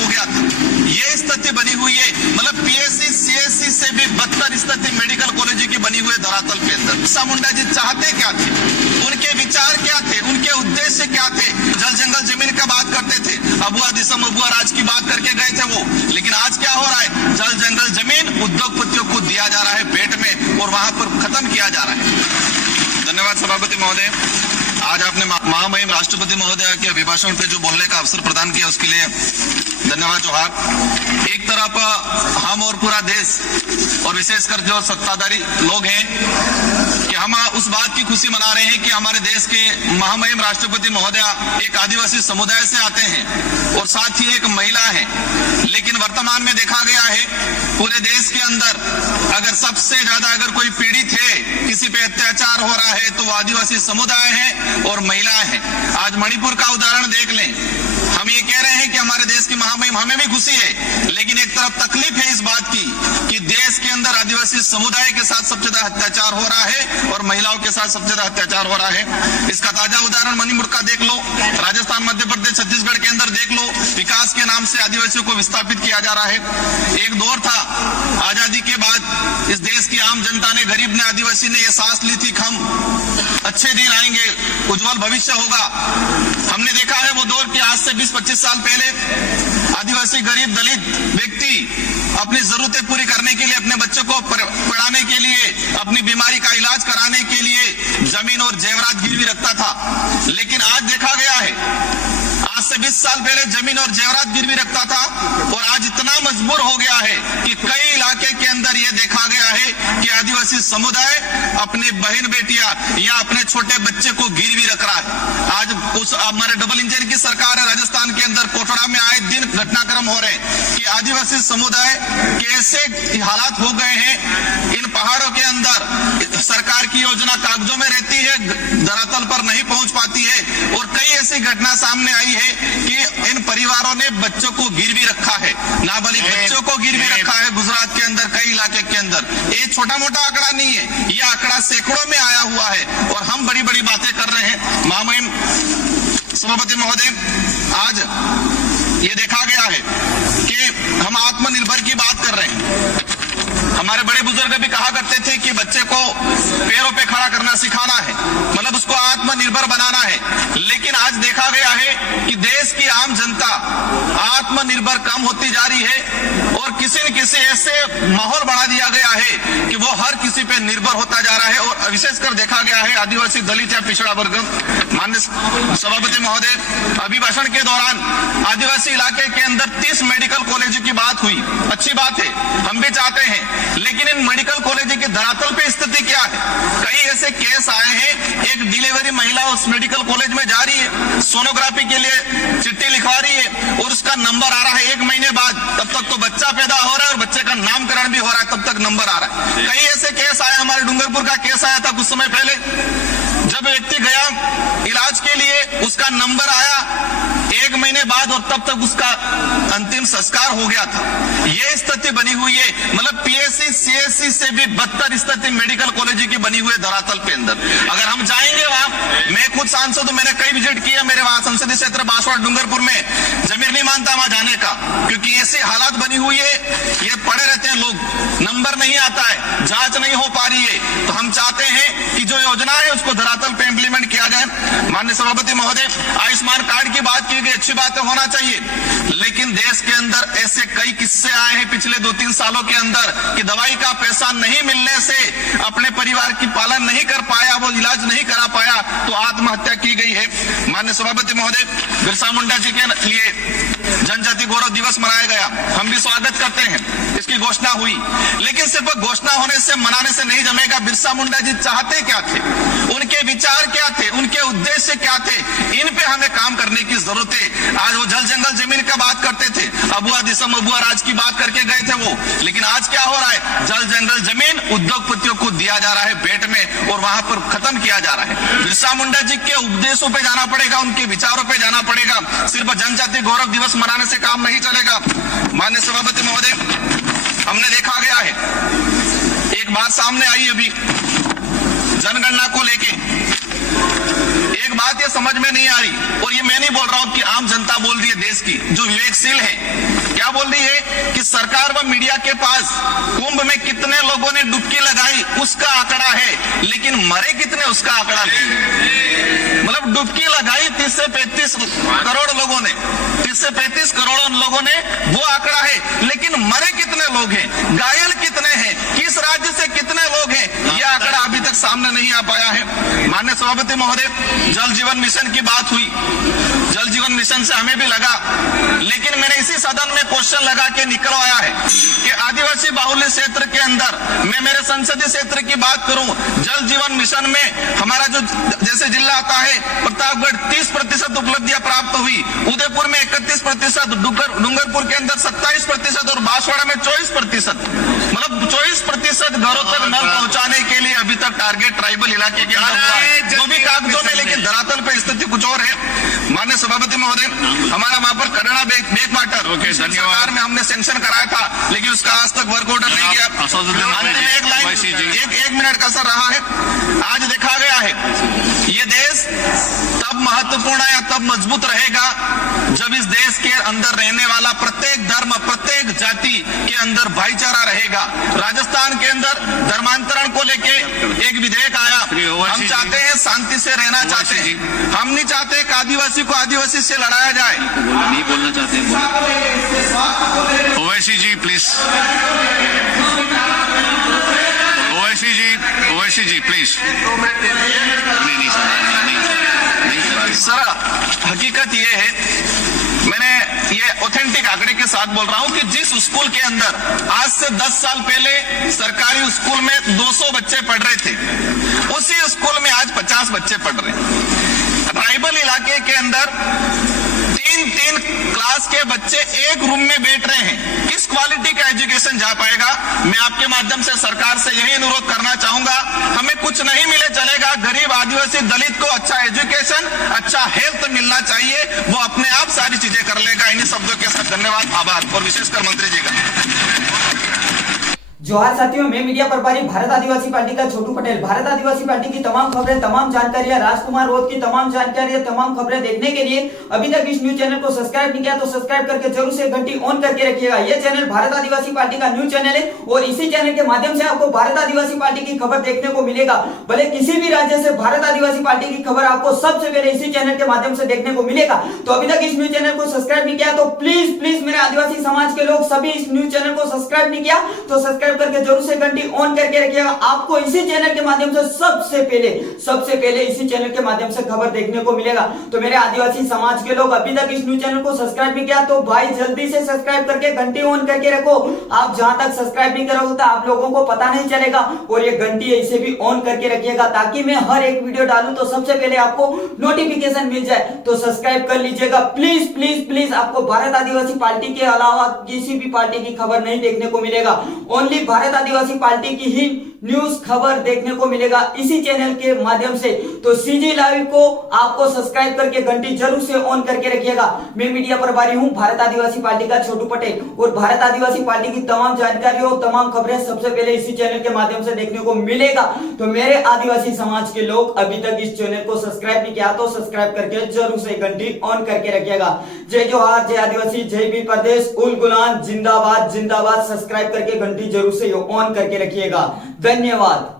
हो गया था। ये स्थिति बनी हुई है, मतलब पीएससी सीएससी से भी बदतर स्थिति मेडिकल कॉलेज की बनी हुई है धरातल पे अंदर। बिरसा मुंडा जी चाहते क्या थे, उनके विचार क्या थे, उनके उद्देश्य क्या थे? जल जंगल जमीन का बात करते थे, अबुआ दिसम अबुआ राज की बात करके गए थे वो, लेकिन आज क्या हो रहा है? जल जंगल जमीन उद्योगपतियों को दिया जा रहा है भेंट में और वहां पर खत्म किया जा रहा है। धन्यवाद सभापति महोदय। आज आपने महामहिम राष्ट्रपति महोदय के अभिभाषण पे जो बोलने का अवसर प्रदान किया उसके लिए धन्यवाद जोहार। एक तरफ हम और पूरा देश और विशेषकर जो सत्ताधारी लोग हैं कि हम उस बात की खुशी मना रहे हैं कि हमारे देश के महामहिम राष्ट्रपति महोदय एक आदिवासी समुदाय से आते हैं और साथ ही एक महिला है। लेकिन वर्तमान में देखा गया है पूरे देश के अंदर अगर सबसे ज्यादा अगर कोई पीड़ित है, किसी पे अत्याचार हो रहा है तो वो आदिवासी समुदाय है और महिलाएं हैं। आज मणिपुर का उदाहरण देख लें। हम ये कह रहे हैं कि हमारे देश की महामहिम, हमें भी खुशी है, लेकिन एक तरफ तकलीफ है इस बात की कि देश के अंदर आदिवासी समुदाय के साथ सबसे ज्यादा अत्याचार हो रहा है और महिलाओं के साथ सबसे ज्यादा अत्याचार हो रहा है। इसका ताजा उदाहरण मणिपुर का देख लो, राजस्थान, मध्य प्रदेश, छत्तीसगढ़ के अंदर देख लो। विकास के नाम से आदिवासियों को विस्थापित किया जा रहा है। एक दौर था आजादी के बाद इस देश की आम जनता ने, गरीब ने, आदिवासी ने ये सांस ली थी कि हम अच्छे दिन आएंगे, उज्जवल भविष्य होगा। हमने देखा है वो दौर कि आज से 20-25 साल पहले आदिवासी गरीब दलित व्यक्ति अपनी जरूरतें पूरी करने के लिए, अपने बच्चों को पढ़ाने के लिए, अपनी बीमारी का इलाज कराने के लिए जमीन और जेवरात गिरवी रखता था। लेकिन आज देखा गया है, आज से 20 साल पहले जमीन और जेवरात गिरवी रखता था और आज इतना मजबूर हो गया है कि कई इलाके के अंदर ये देखा गया है कि आदिवासी समुदाय अपनी बहन बेटियां या अपने छोटे बच्चे को गिरवी रख रहा है। आज उस हमारे डबल इंजन की सरकार है, राजस्थान के अंदर कोटड़ा में आए दिन घटनाक्रम हो रहे हैं कि आदिवासी समुदाय कैसे हालात हो गए हैं। इन पहाड़ों के अंदर सरकार की योजना कागजों में रहती है, धरातल पर नहीं पहुंच पाती है और कई ऐसी घटना सामने आई है कि इन परिवारों ने बच्चों को गिरवी रखा है, नाबालिग बच्चों को गिरवी रखा है गुजरात के अंदर, कई इलाके के अंदर। ये छोटा मोटा आंकड़ा नहीं है, यह आंकड़ा सैकड़ों में आया हुआ है और हम बड़ी बड़ी बातें कर रहे हैं। महामहिम सभापति महोदय, आज ये देखा गया है कि हम आत्मनिर्भर की बात कर रहे हैं। हमारे बड़े बुजुर्ग भी कहा करते थे कि बच्चे को पैरों पे खड़ा करना सिखाना है, मतलब उसको आत्मनिर्भर बनाना है। लेकिन आज देखा गया है कि देश की आम जनता आत्मनिर्भर कम होती जा रही है और किसी न किसी ऐसे माहौल बना दिया गया है कि वो हर किसी पे निर्भर होता जा रहा है और विशेषकर देखा गया है आदिवासी, दलित या पिछड़ा वर्ग। माननीय सभापति महोदय, अभिभाषण के दौरान आदिवासी इलाके के अंदर 30 मेडिकल कॉलेज की बात हुई, अच्छी बात है, हम भी चाहते हैं, लेकिन इन मेडिकल कॉलेज के धरातल पे स्थिति क्या है? कई ऐसे केस आए हैं, एक डिलीवरी महिला उस मेडिकल कॉलेज में जा रही है, सोनोग्राफी के लिए चिट्ठी लिखवा रही है और उसका नंबर आ रहा है 1 महीने बाद, तब तक तो बच्चा पैदा हो रहा है और बच्चे का नामकरण भी हो रहा है, तब तक नंबर आ रहा है। कई ऐसे केस आए, हमारे डूंगरपुर का केस आया था कुछ समय पहले, जब व्यक्ति गया इलाज के लिए, उसका नंबर आया 1 महीने बाद और तब तक उसका अंतिम संस्कार हो गया था। ये स्थिति बनी हुई है, मतलब पीएससी सीएससी से भी बदतर स्थिति मेडिकल कॉलेज की बनी हुई है धरातल पे अंदर। अगर हम जाएंगे वहां, मैं खुद सांसद हूं, मैंने कई विजिट किया, मेरे वहां संसदीय क्षेत्र बांसवाड़ा डूंगरपुर में, जमीन नहीं मानता वहां जाने का, क्योंकि ऐसी हालात बनी हुई है, ये पड़े रहते हैं लोग, नंबर नहीं आता है, जांच नहीं हो पा रही है। तो हम चाहते हैं कि जो योजना है उसको धरातल पे इंप्लीमेंट किया जाए। माननीय सभापति महोदय, आयुष्मान कार्ड की बात की गई, अच्छी बात है, होना चाहिए, लेकिन देश के अंदर ऐसे कई किस्से आए हैं पिछले 2-3 सालों के अंदर कि दवाई का पैसा नहीं मिलने से अपने परिवार की पालन नहीं कर पाया, वो इलाज नहीं करा पाया तो आत्महत्या की गई है। माननीय सभापति महोदय, बिरसा मुंडा जी के लिए जनजाति गौरव दिवस मनाया गया, हम भी स्वागत करते हैं, इसकी घोषणा हुई, लेकिन सिर्फ घोषणा होने से, मनाने से नहीं जमेगा। बिरसा मुंडा जी चाहते क्या थे, उनके विचार क्या थे, उनके उद्देश्य क्या थे, इन पे हमें काम करने की जरूरत है। आज वो जल जंगल जमीन का बात करते थे, अबुआ दिसम अबुआ राज की बात करके गए थे वो, लेकिन आज क्या हो रहा है? जल जंगल जमीन उद्योगपतियों को दिया जा रहा है भेंट में और वहां पर खत्म किया जा रहा है। बिरसा मुंडा जी के उपदेशों पे जाना पड़ेगा, उनके विचारों पे जाना पड़ेगा, सिर्फ जनजाति गौरव दिवस मनाने से काम नहीं चलेगा। माननीय सभापति महोदय, हमने देखा गया है, एक बात सामने आई अभी जनगणना को लेके, एक बात ये समझ में नहीं आ रही, और ये मैं नहीं बोल रहा हूं कि आम जनता बोल रही है, देश की जो विवेकशील है क्या बोल रही है कि सरकार व मीडिया के पास कुंभ में कितने लोगों ने डुबकी लगाई उसका आंकड़ा है, लेकिन मरे कितने उसका आंकड़ा नहीं। मतलब डुबकी लगाई 30 से 35 करोड़ लोगों ने, 30 से 35 करोड़ लोगों ने, वो आंकड़ा है, लेकिन मरे कितने लोग हैं, घायल कितने हैं, किस राज्य से कितने लोग हैं, यह आंकड़ा अभी तक सामने नहीं आ पाया है। माननीय सभापति महोदय, जल जीवन मिशन की बात हुई, जल जीवन मिशन से हमें भी लगा, लेकिन मैंने इसी सदन में क्वेश्चन लगा के निकलवाया है कि आदिवासी बाहुल्य क्षेत्र के अंदर, मैं मेरे संसदीय क्षेत्र की बात करूं, जल जीवन मिशन में हमारा जो जैसे जिला आता है प्रतापगढ़ 30% उपलब्धियां प्राप्त हुई, उदयपुर में 31%, डूंगरपुर के अंदर 27% और बांसवाड़ा में 24%, मतलब 24% घरों तक नल पहुंचाने के लिए अभी तक टारगेट ट्राइबल इलाके के अंदर हुआ है, जो भी कागजों में, लेकिन धरातल पे स्थिति कुछ और है। माननीय सभापति महोदय, हमारा वहां पर करणा बैक वाटर सरकार में हमने सेंक्शन कराया था, लेकिन उसका आज तक वर्क ऑर्डर नहीं किया। एक मिनट का सर रहा है, आज देखा गया है ये देश तब महत्वपूर्ण या तब मजबूत रहेगा जब इस देश के अंदर रहने वाला प्रत्येक धर्म, प्रत्येक जाति के अंदर भाईचारा रहेगा। राजस्थान के अंदर धर्मांतरण को लेके एक विधेयक आया, हम चाहते हैं शांति से रहना चाहते हैं, हम नहीं चाहते कि आदिवासी को आदिवासी से लड़ाया जाए। नहीं बोलना चाहते Owaisi ji please, Owaisi ji please. Sir हकीकत ये है, मैंने ये ऑथेंटिक आंकड़े के साथ बोल रहा हूं कि जिस स्कूल के अंदर आज से 10 साल पहले सरकारी स्कूल में 200 बच्चे पढ़ रहे थे, उसी स्कूल में आज 50 बच्चे पढ़ रहे हैं। ट्राइबल इलाके के अंदर 3 क्लास के बच्चे एक रूम में बैठ रहे हैं, किस क्वालिटी का एजुकेशन जा पाएगा। मैं आपके माध्यम से सरकार से यही अनुरोध करना चाहूंगा, हमें कुछ नहीं मिले चलेगा, गरीब आदिवासी दलित को अच्छा एजुकेशन, अच्छा हेल्थ मिलना चाहिए, वो अपने आप सारी चीजें कर लेगा। इन्हीं शब्दों के साथ धन्यवाद, आभार, और विशेषकर मंत्री जी का। जोहार साथियों, मैं मीडिया प्रभारी भारत आदिवासी पार्टी का छोटू पटेल। भारत आदिवासी पार्टी की तमाम खबरें, तमाम जानकारियां, राजकुमार रोध की तमाम जानकारियां, तमाम खबरें देखने के लिए अभी तक इस न्यूज चैनल को सब्सक्राइब नहीं किया तो सब्सक्राइब करके जरूर से घंटी ऑन करके रखिएगा। यह चैनल भारत आदिवासी पार्टी का न्यूज चैनल है और इसी चैनल के माध्यम से आपको भारत आदिवासी पार्टी की खबर देखने को मिलेगा। भले किसी भी राज्य से भारत आदिवासी पार्टी की खबर आपको सबसे पहले इसी चैनल के माध्यम से देखने को मिलेगा। तो अभी तक इस न्यूज चैनल को सब्सक्राइब नहीं किया तो प्लीज मेरे आदिवासी समाज के लोग सभी इस न्यूज चैनल को सब्सक्राइब नहीं किया तो सब्सक्राइब करके जरूर से घंटी ऑन करके रखिएगा। आपको इसी चैनल के माध्यम से सबसे पहले इसी चैनल के माध्यम से खबर देखने को मिलेगा। तो मेरे आदिवासी समाज के लोग अभी तक इस न्यूज चैनल को सब्सक्राइब नहीं किया तो भाई जल्दी से सब्सक्राइब करके घंटी ऑन करके रखो। आप जहां तक सब्सक्राइब नहीं करोगे तो आप लोगों को पता नहीं चलेगा, और ये घंटी ऐसे भी ऑन करके रखिएगा ताकि मैं हर एक वीडियो डालूं तो सबसे पहले आपको नोटिफिकेशन मिल जाए। तो सब्सक्राइब कर लीजिएगा प्लीज। आपको भारत आदिवासी पार्टी के अलावा किसी भी पार्टी की खबर नहीं देखने को मिलेगा, ओनली भारत आदिवासी पार्टी की ही न्यूज खबर देखने को मिलेगा इसी चैनल के माध्यम से। तो सीजी लाइव को आपको सब्सक्राइब करके घंटी जरूर से ऑन करके रखिएगा। मैं मीडिया प्रभारी हूं भारत आदिवासी पार्टी का छोटू पटेल, और भारत आदिवासी पार्टी की तमाम जानकारी और तमाम खबरें सबसे पहले इसी चैनल के माध्यम से देखने को मिलेगा। तो मेरे आदिवासी समाज के लोग अभी तक इस चैनल को सब्सक्राइब नहीं किया तो सब्सक्राइब करके जरूर से घंटी ऑन करके रखिएगा। जय जोहार, जय आदिवासी, जय भील प्रदेश, उल गुलान जिंदाबाद। सब्सक्राइब करके घंटी जरूर से ऑन करके रखिएगा। धन्यवाद।